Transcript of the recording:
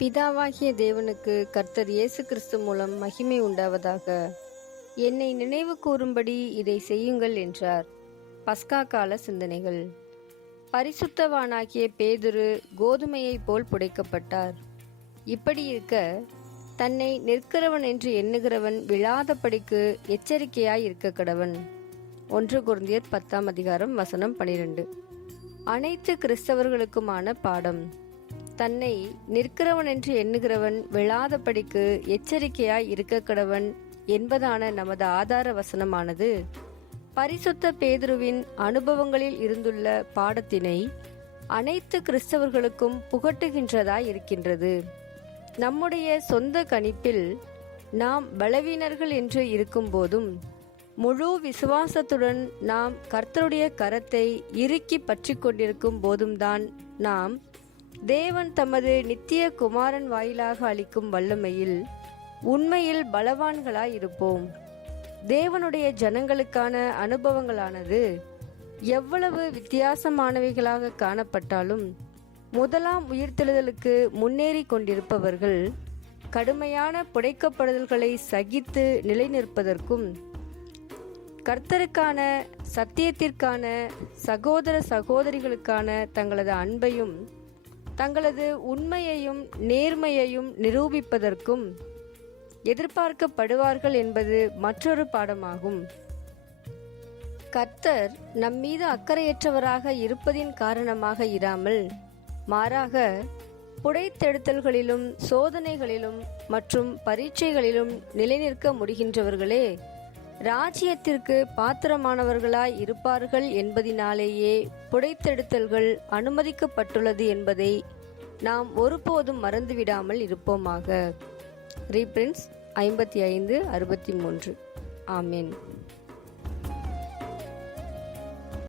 பிதாவாகிய தேவனுக்கு கர்த்தர் இயேசு கிறிஸ்து மூலம் மகிமை உண்டாவதாக. என்னை நினைவு கூறும்படி இதை செய்யுங்கள் என்றார். பஸ்கா கால சிந்தனைகள். பரிசுத்தவானாகிய பேதுரு கோதுமையைப் போல் புடைக்கப்பட்டார். இப்படி இருக்க தன்னை நிற்கிறவன் என்று எண்ணுகிறவன் விழாதபடிக்கு எச்சரிக்கையாய் இருக்க கடவன். 1 கொரிந்தியர் 10:12. அனைத்து கிறிஸ்தவர்களுக்குமான பாடம். தன்னை நிற்கிறவன் என்று எண்ணுகிறவன் விழாதபடிக்கு எச்சரிக்கையாய் இருக்க கடவன் என்பதான நமது ஆதார வசனமானது பரிசுத்த பேதுருவின் அனுபவங்களில் இருந்துள்ள பாடத்தினை அனைத்து கிறிஸ்தவர்களுக்கும் புகட்டுகின்றதாய் இருக்கின்றது. நம்முடைய சொந்த கணிப்பில் நாம் பலவீனர்கள் என்று இருக்கும் போதும் முழு விசுவாசத்துடன் நாம் கர்த்தருடைய கரத்தை இறுக்கி பற்றி கொண்டிருக்கும் போதும் தான் நாம் தேவன் தமது நித்திய குமாரன் வாயிலாக அளிக்கும் வல்லமையில் உண்மையில் பலவான்களாய் இருப்போம். தேவனுடைய ஜனங்களுக்கான அனுபவங்களானது எவ்வளவு வித்தியாசமானவைகளாக காணப்பட்டாலும் முதலாம் உயிர்த்தெழுதலுக்கு முன்னேறி கொண்டிருப்பவர்கள் கடுமையான புடைக்கப்படுதல்களை சகித்து நிலைநிற்பதற்கும் கர்த்தருக்கான சத்தியத்திற்கான சகோதர சகோதரிகளுக்கான தங்களது அன்பையும் தங்களது உண்மையையும் நேர்மையையும் நிரூபிப்பதற்கும் எதிர்பார்க்கப்படுவார்கள் என்பது மற்றொரு பாடமாகும். கர்த்தர் நம்மீது அக்கறையற்றவராக இருப்பதின் காரணமாக இராமல் மாறாக புடைத்தெடுத்தல்களிலும் சோதனைகளிலும் மற்றும் பரீட்சைகளிலும் நிலைநிற்க முடிகின்றவர்களே ராஜ்யத்திற்கு பாத்திரமானவர்களாய் இருப்பார்கள் என்பதினாலேயே புடைத்தெடுத்தல்கள் அனுமதிக்கப்பட்டுள்ளது என்பதை நாம் ஒருபோதும் மறந்துவிடாமல் இருப்போமாக. ரீபிரின்ஸ் 55:63. ஆமென்.